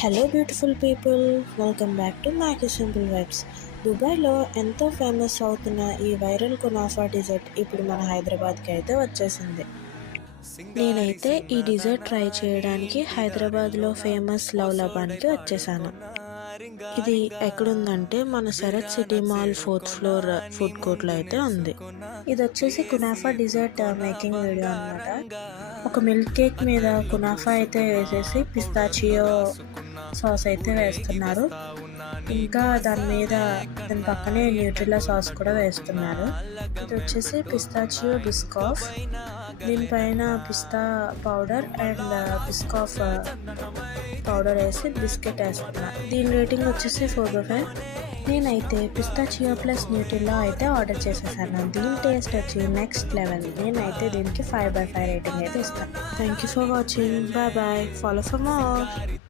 Hello beautiful people, welcome back to మ్యాకీ simple vibes. దుబాయ్లో ఎంతో famous అవుతున్న ఈ వైరల్ కునాఫా డిజర్ట్ ఇప్పుడు మన హైదరాబాద్కి అయితే వచ్చేసింది. నేనైతే ఈ డిజర్ట్ ట్రై చేయడానికి హైదరాబాద్లో ఫేమస్ లవ్లబాన్కి వచ్చేసాను. ఇది ఎక్కడుందంటే మన Sarath city mall 4th floor food కోర్ట్లో అయితే ఉంది. ఇది వచ్చేసి కునాఫా డిజర్ట్ మేకింగ్ వీడియో అనమాట. ఒక మిల్క్ కేక్ మీద కునాఫా అయితే వేసేసి పిస్తాచియో సాస్ అయితే వేస్తున్నారు. ఇంకా దాని పక్కనే న్యూట్రిల్లా సాస్ కూడా వేస్తున్నారు. ఇది వచ్చేసి పిస్తాచియో బిస్కాఫ్, దీనిపైన పిస్తా పౌడర్ అండ్ బిస్కాఫ్ పౌడర్ వేసి బిస్కెట్ వేస్తున్నారు. దీని రేటింగ్ వచ్చేసి 4/5. నేనైతే పిస్తాచియో ప్లస్ న్యూట్రిల్లా అయితే ఆర్డర్ చేసేసాను. దీని టేస్ట్ వచ్చి నెక్స్ట్ లెవెల్. నేనైతే దీనికి 5/5 రేటింగ్ అయితే ఇస్తాను. Thank you for watching. Bye bye. Follow for more.